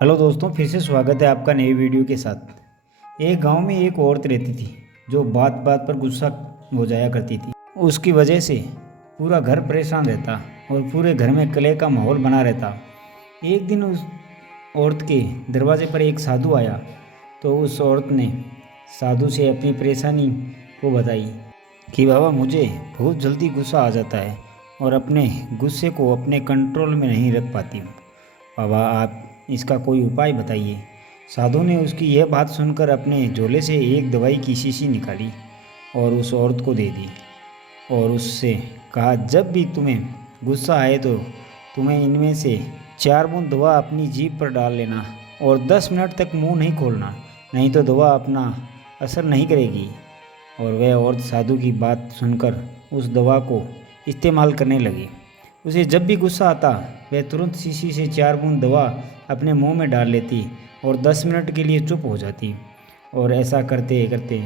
Hello दोस्तों, फिर से स्वागत है आपका नई वीडियो के साथ। एक गांव में एक औरत रहती थी जो बात बात पर गुस्सा हो जाया करती थी। उसकी वजह से पूरा घर परेशान रहता और पूरे घर में कलह का माहौल बना रहता। एक दिन उस औरत के दरवाजे पर एक साधु आया तो उस औरत ने साधु से अपनी परेशानी को बताई कि बाबा, मुझे बहुत जल्दी गुस्सा आ जाता है और अपने गुस्से को अपने कंट्रोल में नहीं रख पाती हूँ। बाबा, आप इसका कोई उपाय बताइए। साधु ने उसकी यह बात सुनकर अपने झोले से एक दवाई की शीशी निकाली और उस औरत को दे दी और उससे कहा, जब भी तुम्हें गुस्सा आए तो तुम्हें इनमें से 4 बूंद दवा अपनी जीभ पर डाल लेना और 10 मिनट तक मुंह नहीं खोलना, नहीं तो दवा अपना असर नहीं करेगी। और वह औरत साधु की बात सुनकर उस दवा को इस्तेमाल करने लगी। उसे जब भी गुस्सा आता वह तुरंत शीशी से 4 बूंद दवा अपने मुंह में डाल लेती और 10 मिनट के लिए चुप हो जाती। और ऐसा करते करते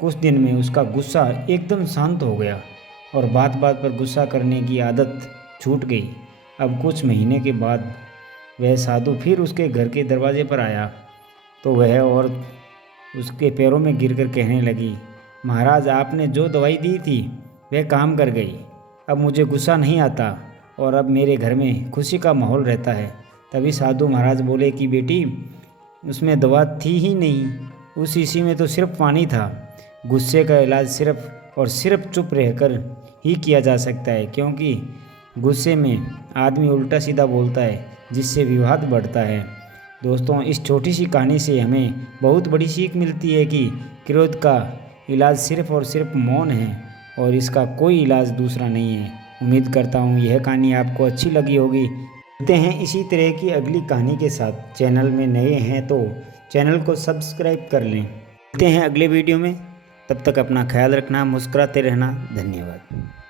कुछ दिन में उसका गुस्सा एकदम शांत हो गया और बात बात पर गुस्सा करने की आदत छूट गई। अब कुछ महीने के बाद वह साधु फिर उसके घर के दरवाजे पर आया तो वह औरत उसके पैरों में गिरकर कहने लगी, महाराज, आपने जो दवाई दी थी वह काम कर गई। अब मुझे गुस्सा नहीं आता और अब मेरे घर में खुशी का माहौल रहता है। तभी साधु महाराज बोले कि बेटी, उसमें दवा थी ही नहीं, उस शीशी में तो सिर्फ पानी था। गुस्से का इलाज सिर्फ और सिर्फ चुप रहकर ही किया जा सकता है, क्योंकि गुस्से में आदमी उल्टा सीधा बोलता है जिससे विवाद बढ़ता है। दोस्तों, इस छोटी सी कहानी से हमें बहुत बड़ी सीख मिलती है कि क्रोध का इलाज सिर्फ और सिर्फ मौन है और इसका कोई इलाज दूसरा नहीं है। उम्मीद करता हूँ यह कहानी आपको अच्छी लगी होगी। मिलते हैं इसी तरह की अगली कहानी के साथ। चैनल में नए हैं तो चैनल को सब्सक्राइब कर लें। मिलते हैं अगले वीडियो में, तब तक अपना ख्याल रखना, मुस्कुराते रहना। धन्यवाद।